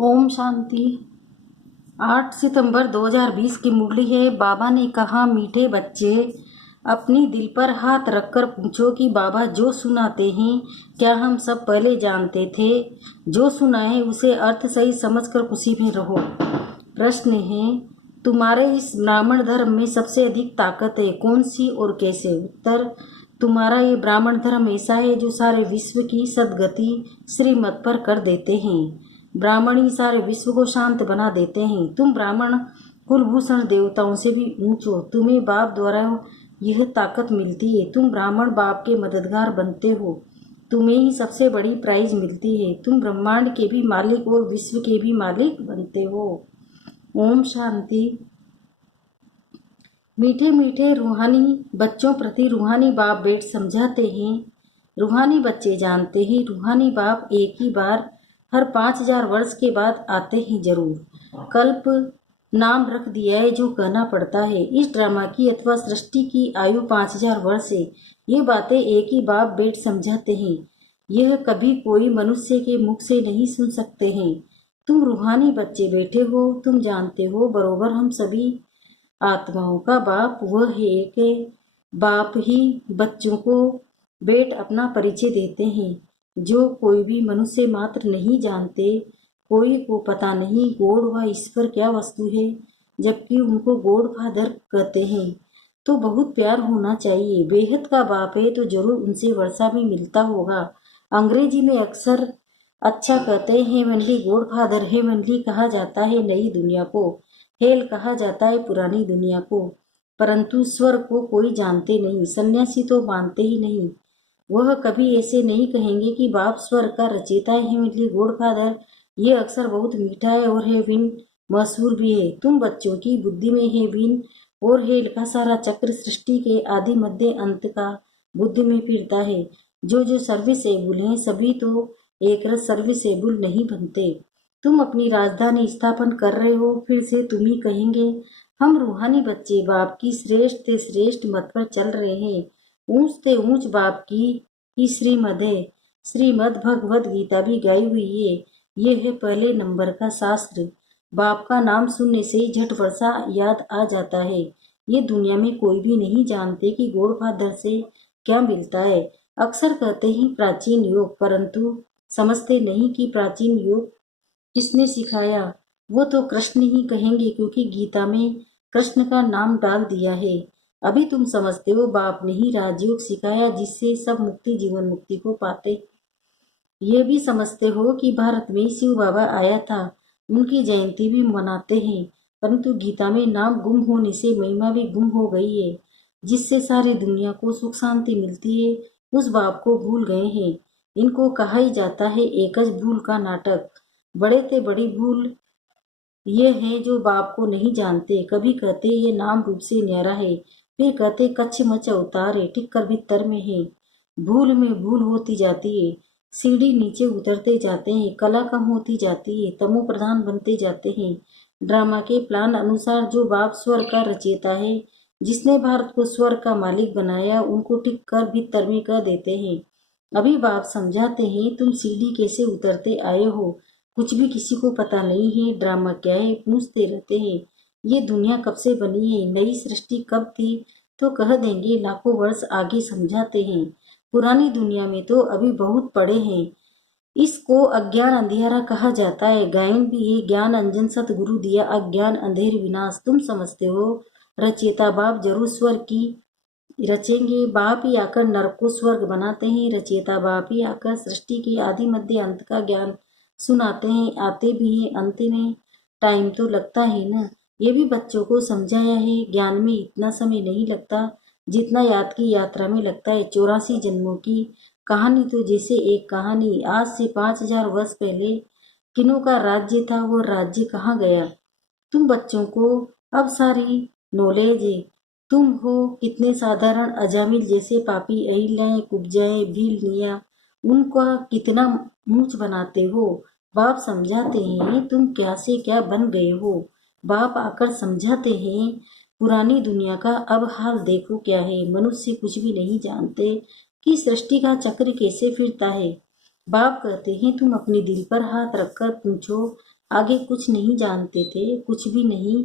ओम शांति। 8 सितंबर 2020 की मुरली है। बाबा ने कहा, मीठे बच्चे, अपनी दिल पर हाथ रखकर पूछो कि बाबा जो सुनाते हैं क्या हम सब पहले जानते थे? जो सुनाए उसे अर्थ सही समझकर खुशी में रहो। प्रश्न है, तुम्हारे इस ब्राह्मण धर्म में सबसे अधिक ताकत है कौन सी और कैसे? उत्तर, तुम्हारा ये ब्राह्मण धर्म ऐसा है जो सारे विश्व की सद्गति श्रीमत पर कर देते हैं। ब्राह्मण ही सारे विश्व को शांत बना देते हैं। तुम ब्राह्मण कुलभूषण देवताओं से भी ऊंच हो। तुम्हें बाप द्वारा यह ताकत मिलती है। तुम ब्राह्मण बाप के मददगार बनते हो। तुम्हें ही सबसे बड़ी प्राइज मिलती है। तुम ब्रह्मांड के भी मालिक और विश्व के भी मालिक बनते हो। ओम शांति। मीठे मीठे रूहानी बच्चों प्रति रूहानी बाप बेट समझाते हैं। रूहानी बच्चे जानते हैं रूहानी बाप एक ही बार हर 5000 वर्ष के बाद आते हैं जरूर। कल्प नाम रख दिया है जो कहना पड़ता है। इस ड्रामा की अथवा सृष्टि की आयु 5000 वर्ष है। ये बातें एक ही बाप बेट समझाते हैं। यह कभी कोई मनुष्य के मुख से नहीं सुन सकते हैं। तुम रूहानी बच्चे बैठे हो। तुम जानते हो बरोबर हम सभी आत्माओं का बाप वह है। एक बाप ही बच्चों को बेट अपना परिचय देते हैं जो कोई भी मनुष्य मात्र नहीं जानते। कोई को पता नहीं गॉड व ईश्वर क्या वस्तु है, जबकि उनको गॉड फादर कहते हैं। तो बहुत प्यार होना चाहिए। बेहद का बाप है तो जरूर उनसे वर्षा भी मिलता होगा। अंग्रेजी में अक्सर अच्छा कहते हैं हेवनली गॉड फादर। हेवनली कहा जाता है नई दुनिया को, हेल कहा जाता है पुरानी दुनिया को, परंतु स्वर्ग को कोई जानते नहीं। सन्यासी तो मानते ही नहीं। वह कभी ऐसे नहीं कहेंगे कि बाप स्वर्ग का रचयिता है हेवनली गॉड फादर। ये अक्सर बहुत मीठा है और हेविन मशहूर भी है। तुम बच्चों की बुद्धि में हेविन और हेल का सारा चक्र सृष्टि के आदि मध्य अंत का बुद्धि में फिरता है। जो सर्विसेबल हैं सभी तो एक रस सर्विसेबल नहीं बनते। तुम अपनी राजधानी स्थापन कर रहे हो। फिर से तुम ही कहेंगे हम रूहानी बच्चे बाप की श्रेष्ठ से श्रेष्ठ मत पर चल रहे हैं। ऊंच से ऊंच बाप की ही श्रीमद है। श्रीमद भगवद गीता भी गाई हुई है। ये है पहले नंबर का शास्त्र। बाप का नाम सुनने से ही झट वर्षा याद आ जाता है। ये दुनिया में कोई भी नहीं जानते कि गॉड फादर से क्या मिलता है। अक्सर कहते हैं प्राचीन योग, परंतु समझते नहीं कि प्राचीन योग किसने सिखाया। वो तो कृष्ण ही कहेंगे क्योंकि गीता में कृष्ण का नाम डाल दिया है। अभी तुम समझते हो बाप ने ही राजयोग सिखाया जिससे सब मुक्ति जीवन मुक्ति को पाते। ये भी समझते हो कि भारत में शिव बाबा आया था। उनकी जयंती भी मनाते हैं, परंतु गीता में नाम गुम होने से महिमा भी गुम हो गई है जिससे सारी दुनिया को सुख शांति मिलती है। उस बाप को भूल गए हैं। इनको कहा ही जाता है एकज भूल का नाटक। बड़े से बड़ी भूल ये है जो बाप को नहीं जानते। कभी कहते ये नाम रूप से न्यारा है, फिर कहते कच्छ मच अवतार है, टिक कर भीतर में है। भूल में भूल होती जाती है। सीढ़ी नीचे उतरते जाते हैं। कला कम होती जाती है। तमो प्रधान बनते जाते हैं। ड्रामा के प्लान अनुसार जो बाप स्वर्ग का रचयिता है, जिसने भारत को स्वर्ग का मालिक बनाया, उनको टिक कर भीतर में कह देते हैं। अभी बाप समझाते हैं तुम सीढ़ी कैसे उतरते आए हो। कुछ भी किसी को पता नहीं है। ड्रामा क्या है पूछते रहते हैं। ये दुनिया कब से बनी है, नई सृष्टि कब थी, तो कह देंगे लाखों वर्ष आगे। समझाते हैं पुरानी दुनिया में तो अभी बहुत पड़े हैं। इसको अज्ञान अंधियारा कहा जाता है। गायन भी ये ज्ञान अंजन सतगुरु दिया अज्ञान अंधेर विनाश। तुम समझते हो रचयिता बाप जरूर स्वर्ग की रचेंगे। बाप ही आकर नरक को स्वर्ग बनाते हैं। रचयिता बाप ही आकर सृष्टि के आदि मध्य अंत का ज्ञान सुनाते हैं। आते भी हैं अंत में। टाइम तो लगता है ना। ये भी बच्चों को समझाया है। ज्ञान में इतना समय नहीं लगता जितना याद की यात्रा में लगता है। 84 जन्मों की कहानी तो जैसे एक कहानी। आज से 5000 वर्ष पहले किन्हों का राज्य था, वो राज्य कहाँ गया? तुम बच्चों को अब सारी नॉलेज है। तुम हो कितने साधारण अजामिल जैसे पापी अहिल्याएं कुब्जाएं भीलनिया, उनका कितना मूछ बनाते हो। बाप समझाते हैं तुम क्या से क्या बन गए हो। बाप आकर समझाते हैं पुरानी दुनिया का अब हाल देखो क्या है। मनुष्य कुछ भी नहीं जानते कि सृष्टि का चक्र कैसे फिरता है। बाप कहते हैं तुम अपने दिल पर हाथ रखकर पूछो, आगे कुछ नहीं जानते थे, कुछ भी नहीं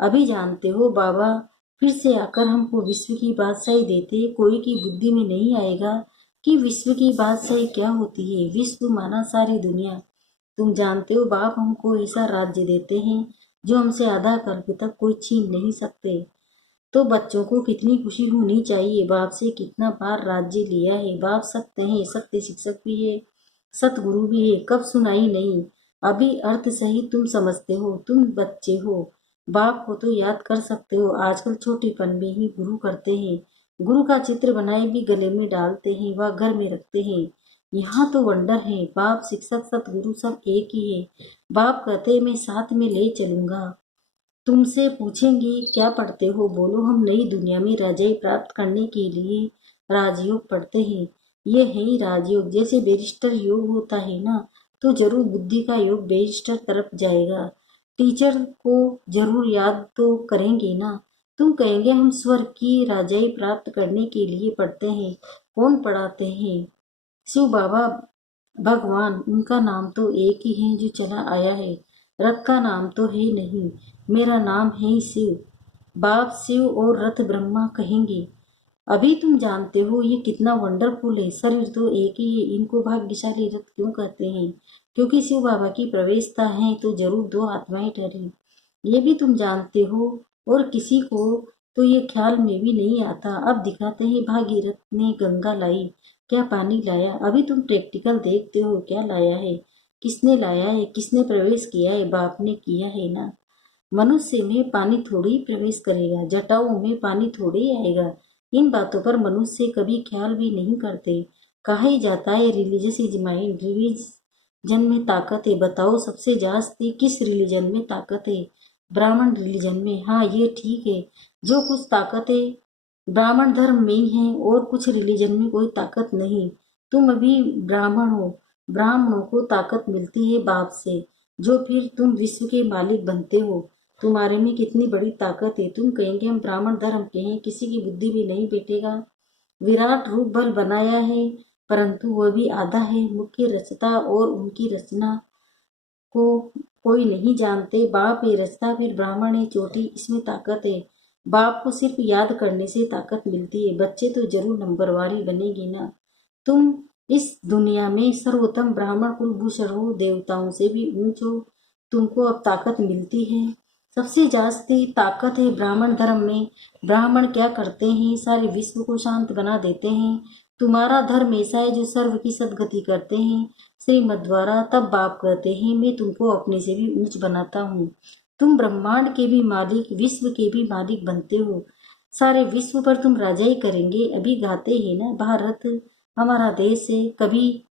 अभी जानते हो। बाबा फिर से आकर हमको विश्व की बादशाही देते, कोई की बुद्धि में नहीं आएगा कि विश्व की बादशाही क्या होती है। विश्व माना सारी दुनिया। तुम जानते हो बाप हमको ऐसा राज्य देते हैं जो हमसे आधा कल्प तक कोई छीन नहीं सकते। तो बच्चों को कितनी खुशी होनी चाहिए, बाप से कितना बार राज्य लिया है। बाप सत्य है, सत्य शिक्षक भी है, सतगुरु भी है। कब सुनाई नहीं, अभी अर्थ सही तुम समझते हो, तुम बच्चे हो। बाप को तो याद कर सकते हो, आजकल छोटेपन में ही गुरु करते हैं। गुरु का चित्र बनाए भी गले में डालते हैं, वह घर में रखते हैं। यहाँ तो वंडर है, बाप शिक्षक सतगुरु सब एक ही है। बाप कहते मैं साथ में ले चलूंगा। तुमसे पूछेंगे क्या पढ़ते हो, बोलो हम नई दुनिया में राजाई प्राप्त करने के लिए राजयोग पढ़ते हैं। ये है ही राजयोग, जैसे बैरिस्टर योग होता है ना, तो जरूर बुद्धि का योग बैरिस्टर तरफ जाएगा। टीचर को जरूर याद तो करेंगे ना। तुम कहेंगे हम स्वर्ग की राजाई प्राप्त करने के लिए पढ़ते हैं। कौन पढ़ाते हैं? शिव बाबा भगवान, उनका नाम तो एक ही है जो चला आया है। रथ का नाम तो है नहीं, मेरा नाम है शिव। बाप शिव और रथ ब्रह्मा कहेंगे। अभी तुम जानते हो ये कितना वंडरफुल है। शरीर तो एक ही है, इनको भाग्यशाली रथ क्यों कहते हैं? क्योंकि शिव बाबा की प्रवेशता है तो जरूर दो आत्माएं ठहरी। ये भी तुम जानते हो, और किसी को तो ये ख्याल में भी नहीं आता। अब दिखाते हैं भागीरथ ने गंगा लाई, क्या पानी लाया। अभी तुम प्रैक्टिकल देखते हो क्या लाया है, किसने लाया है, किसने प्रवेश किया है, बाप ने किया है ना। मनुष्य में पानी थोड़ी ही प्रवेश करेगा, जटाओं में पानी थोड़ी ही आएगा। इन बातों पर मनुष्य कभी ख्याल भी नहीं करते। कहा ही जाता है रिलीजियस इज माइंड, रिलीजन में ताकत है। बताओ सबसे जास्ती किस रिलीजन में ताकत है? ब्राह्मण रिलीजन में। हाँ ये ठीक है, जो कुछ ताकत है ब्राह्मण धर्म में ही है, और कुछ रिलीजन में कोई ताकत नहीं। तुम अभी ब्राह्मण हो, ब्राह्मणों को ताकत मिलती है बाप से, जो फिर तुम विश्व के मालिक बनते हो। तुम्हारे में कितनी बड़ी ताकत है। तुम कहेंगे हम ब्राह्मण धर्म के हैं, किसी की बुद्धि भी नहीं बैठेगा। विराट रूप बल बनाया है, परंतु वह भी आधा है। मुख्य रचता और उनकी रचना को कोई नहीं जानते। बाप है रचता, फिर ब्राह्मण है चोटी, इसमें ताकत है। बाप को सिर्फ याद करने से ताकत मिलती है। बच्चे तो जरूर नंबरवार ही बनेगी ना। तुम इस दुनिया में सर्वोत्तम ब्राह्मण कुलभूषण हो, देवताओं से भी ऊंच हो। तुमको अब ताकत मिलती है, सबसे जास्ती ताकत है ब्राह्मण धर्म में। ब्राह्मण क्या करते हैं? सारे विश्व को शांत बना देते हैं। तुम्हारा धर्म ऐसा है जो सर्व की सदगति करते हैं श्रीमद द्वारा। तब बाप कहते हैं मैं तुमको अपने से भी ऊंच बनाता हूँ। तुम ब्रह्मांड के भी मालिक, विश्व के भी मालिक बनते हो। सारे विश्व पर तुम राजाई करेंगे। अभी गाते हैं ना भारत हमारा देश है, कभी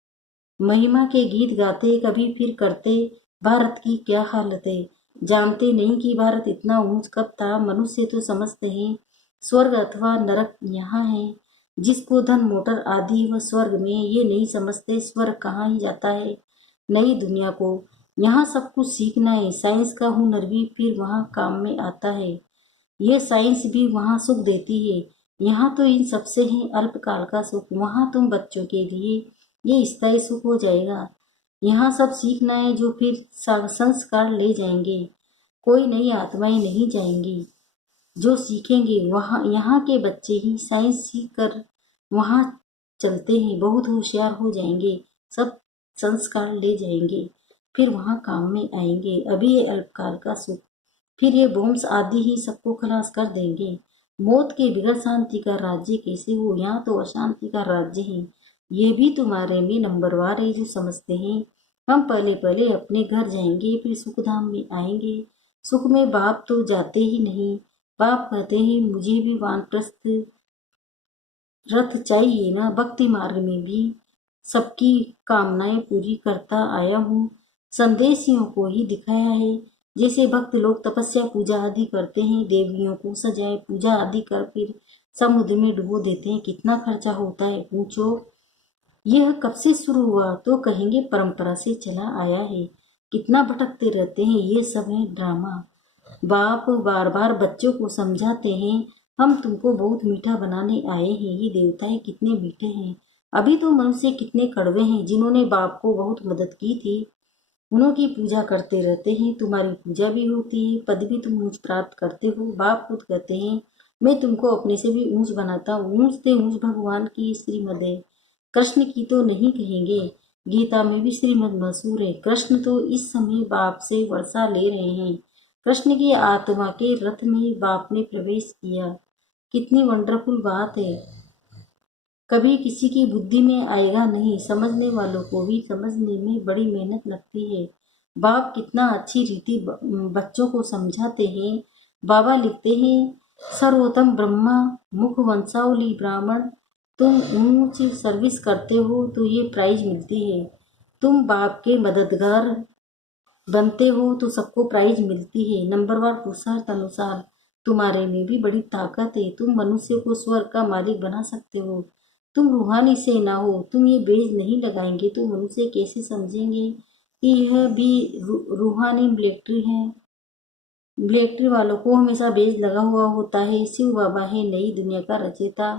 महिमा के गीत गाते, कभी फिर करते भारत की क्या हालत है। जानते नहीं कि भारत इतना ऊंच कब था। मनुष्य तो समझते हैं स्वर्ग अथवा नरक यहाँ है। जिसको धन मोटर आदि व स्वर्ग में, ये नहीं समझते स्वर्ग कहाँ ही जाता है। नई दुनिया को यहाँ सब कुछ सीखना है। साइंस का हुनर भी फिर वहाँ काम में आता है। ये साइंस भी वहाँ सुख देती है। यहाँ तो इन सबसे ही अल्पकाल का सुख, वहाँ तुम बच्चों के लिए ये स्थायी सुख हो जाएगा। यहाँ सब सीखना है जो फिर संस्कार ले जाएंगे। कोई नई आत्माएं नहीं जाएंगी, जो सीखेंगे वहाँ यहाँ के बच्चे ही साइंस सीख कर वहाँ चलते हैं, बहुत होशियार हो जाएंगे, सब संस्कार ले जाएंगे, फिर वहाँ काम में आएंगे। अभी ये अल्पकाल का सुख, फिर ये बॉम्ब्स आदि ही सबको खलास कर देंगे। मौत के बिगड़ शांति का राज्य कैसे हो? यहाँ तो अशांति का राज्य है। ये भी तुम्हारे में नंबरवार है जो समझते हैं। हम पहले पहले अपने घर जाएंगे, फिर सुखधाम में आएंगे। सुख में बाप तो जाते ही नहीं। बाप कहते हैं मुझे भी वानप्रस्थ रथ चाहिए ना। भक्ति मार्ग में भी सबकी कामनाएं पूरी करता आया हूँ। संदेशियों को ही दिखाया है। जैसे भक्त लोग तपस्या पूजा आदि करते हैं, देवियों को सजाए पूजा आदि कर फिर समुद्र में डुबो देते हैं। कितना खर्चा होता है पूछो। यह कब से शुरू हुआ? तो कहेंगे परंपरा से चला आया है। कितना भटकते रहते हैं, ये सब है ड्रामा। बाप बार बार बच्चों को समझाते हैं हम तुमको बहुत मीठा बनाने आए हैं। ये देवताएं कितने मीठे हैं, अभी तो मनुष्य कितने कड़वे हैं जिन्होंने बाप को बहुत मदद की थी, उन्होंने पूजा करते रहते हैं, तुम्हारी पूजा भी होती है, पद भी तुम ऊंच प्राप्त करते हो। बाप खुद कहते हैं मैं तुमको अपने से भी ऊंच बनाता हूँ, ऊंच से ऊंच भगवान की श्रीमद है, कृष्ण की तो नहीं कहेंगे। गीता में भी श्रीमद मशहूर है। कृष्ण तो इस समय बाप से वर्षा ले रहे हैं। कृष्ण की आत्मा के रथ में बाप ने प्रवेश किया। कितनी वंडरफुल बात है। कभी किसी की बुद्धि में आएगा नहीं, समझने वालों को भी समझने में बड़ी मेहनत लगती है। बाप कितना अच्छी रीति बच्चों को समझाते हैं। बाबा लिखते हैं सर्वोत्तम ब्रह्मा मुख वंशावली ब्राह्मण, तुम ऊंची सर्विस करते हो तो ये प्राइज मिलती है। तुम बाप के मददगार बनते हो तो सबको प्राइज मिलती है। नंबरवार पुरुषार्थ अनुसार तुम्हारे में भी बड़ी ताकत है। तुम मनुष्य को स्वर्ग का मालिक बना सकते हो। तुम रूहानी से ना हो, तुम ये बेज नहीं लगाएंगे तो मनुष्य कैसे समझेंगे कि यह भी रूहानी मिलिट्री है। मिलिट्री वालों को हमेशा बेज लगा हुआ होता है। शिव बाबा है नई दुनिया का रचयिता,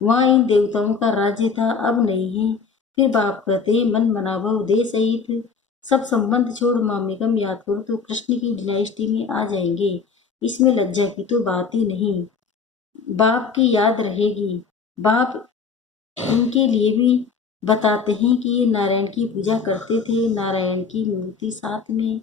वहाँ इन देवताओं का राज्य था, अब नहीं है। फिर बाप कहते मन मनाभव दे सहित सब संबंध छोड़ मामेकम याद करो तो कृष्ण की डायनेस्टी में आ जाएंगे। इसमें लज्जा की तो बात ही नहीं। बाप की याद रहेगी। बाप इनके लिए भी बताते हैं कि ये नारायण की पूजा करते थे, नारायण की मूर्ति साथ में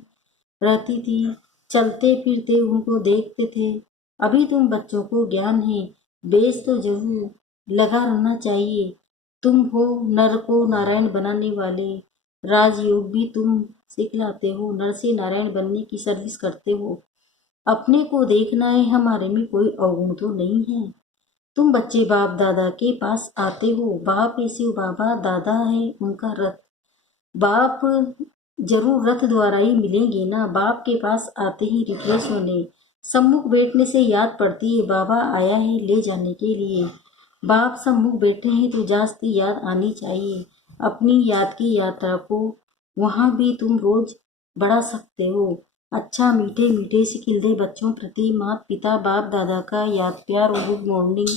रहती थी, चलते फिरते उनको देखते थे। अभी तुम बच्चों को ज्ञान है, बेस तो जरूर लगा रहना चाहिए। तुम हो नर को नारायण बनाने वाले, राजयोग भी तुम सिखलाते हो, नर से नारायण बनने की सर्विस करते हो। अपने को देखना है, हमारे में कोई अवगुण तो नहीं है। तुम बच्चे बाप दादा के पास आते हो, बाप ऐसे बाबा दादा है उनका रथ। बाप जरूर रथ द्वारा ही मिलेंगे ना। बाप के पास आते ही रिफ्रेश होने, सम्मुख बैठने से याद पड़ती है बाबा आया है ले जाने के लिए। बाप सम्मुख बैठे हैं तो जास्ती याद आनी चाहिए। अपनी याद की यात्रा को वहाँ भी तुम रोज बढ़ा सकते हो। अच्छा मीठे मीठे से खिलते बच्चों प्रति माता पिता बाप दादा का याद प्यार और गुड मॉर्निंग।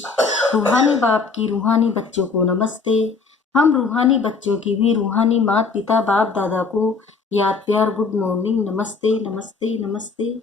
रूहानी बाप की रूहानी बच्चों को नमस्ते। हम रूहानी बच्चों की भी रूहानी माता पिता बाप दादा को याद प्यार गुड मॉर्निंग, नमस्ते नमस्ते नमस्ते।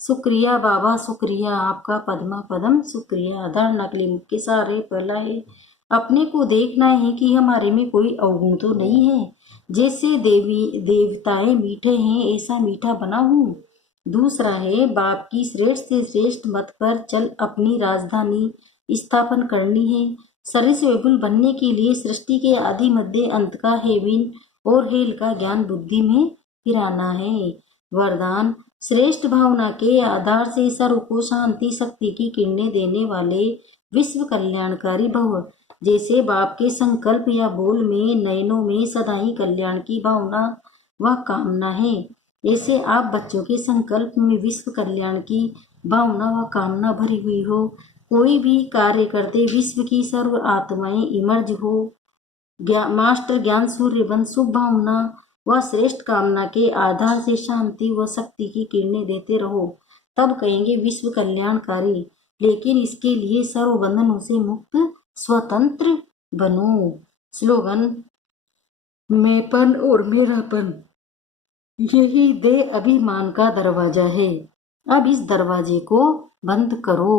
शुक्रिया बाबा शुक्रिया, आपका पद्मा पदम शुक्रिया। धड़ नकली मुख के सारे पहला है। अपने को देखना है कि हमारे में कोई अवगुण तो नहीं है। जैसे देवी देवताएं मीठे हैं ऐसा मीठा बना हूँ। दूसरा है बाप की श्रेष्ठ से श्रेष्ठ मत पर चल अपनी राजधानी स्थापन करनी है। सर्विसेबल बनने के लिए सृष्टि के आदि मध्य अंत का हेविन और हेल का ज्ञान बुद्धि में फिराना है। वरदान श्रेष्ठ भावना के आधार से सर्व को शांति शक्ति की किरणें देने वाले विश्व कल्याणकारी भव। जैसे बाप के संकल्प या बोल में नयनों में सदा ही कल्याण की भावना व कामना है, ऐसे आप बच्चों के संकल्प में विश्व कल्याण की भावना व कामना भरी हुई हो। कोई भी कार्य करते विश्व की सर्व आत्माएं इमर्ज हो। मास्टर ज्ञान सूर्य बन शुभ भावना व श्रेष्ठ कामना के आधार से शांति व शक्ति की किरणें देते रहो, तब कहेंगे विश्व कल्याणकारी। लेकिन इसके लिए सर्व बंधनों से मुक्त स्वतंत्र बनो। स्लोगन मैंपन और मेरापन यही दे अभिमान का दरवाजा है। अब इस दरवाजे को बंद करो।